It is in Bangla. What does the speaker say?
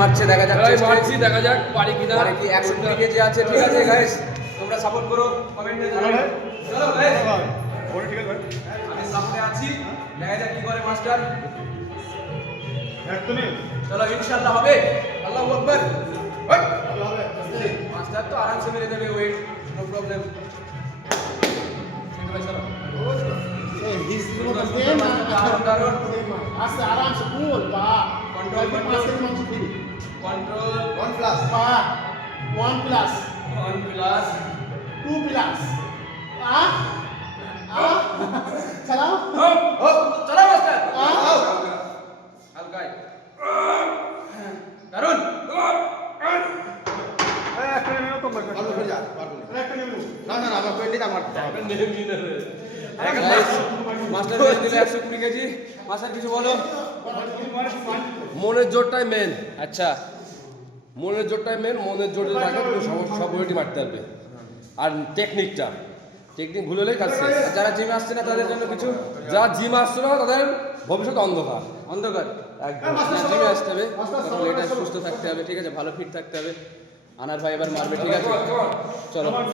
মারছে দেখা যাক মারছি দেখা যাক পারি কিনা মানে কি 120 কেজি আছে ঠিক আছে গাইস তোমরা সাপোর্ট করো কমেন্টে জানাও চলো গাইস ওরে ঠিক আছে ভাই আমি সামনে আছি দেখা যাক কি করে মাস্টার এক তো নেই চলো ইনশাআল্লাহ হবে আল্লাহু আকবার ওই হবে মাস্টার তো আরামসে মেরে দেবে ওয়েট নো প্রবলেম ভাই চলো He's doing the same. দারুন Aram se cool, pa. Control, control 1 plus Pa. 1 plus. 1 plus 2 plus. Chalo. ও চলো মাস্টার হালকাই দারুন একটা নেই তো ভাই ভালো করে যা পারবো না একটা নেই না না না আমার পেন্ডিং আমার মাস্টার মেরে দিলে 120 কেজি মাস্টার কিছু বলো মনের জোরটাই মেন আচ্ছা মনের জোরটাই মেন মনের জোরে থাকে তুমি সব ওয়েটই মারতে পারবে আর টেকনিক ভুল হলেই কাজ শেষ। আর যারা জিমে আসছে না তাদের জন্য কিছু যারা জিম আসছে না তাদের ভবিষ্যৎ অন্ধকার অন্ধকার একদম জিমে আসতে হবে তখন এটা সুস্থ থাকতে হবে ঠিক আছে ভালো ফিট থাকতে হবে আনার ভাই এবার মারবে ঠিক আছে চলো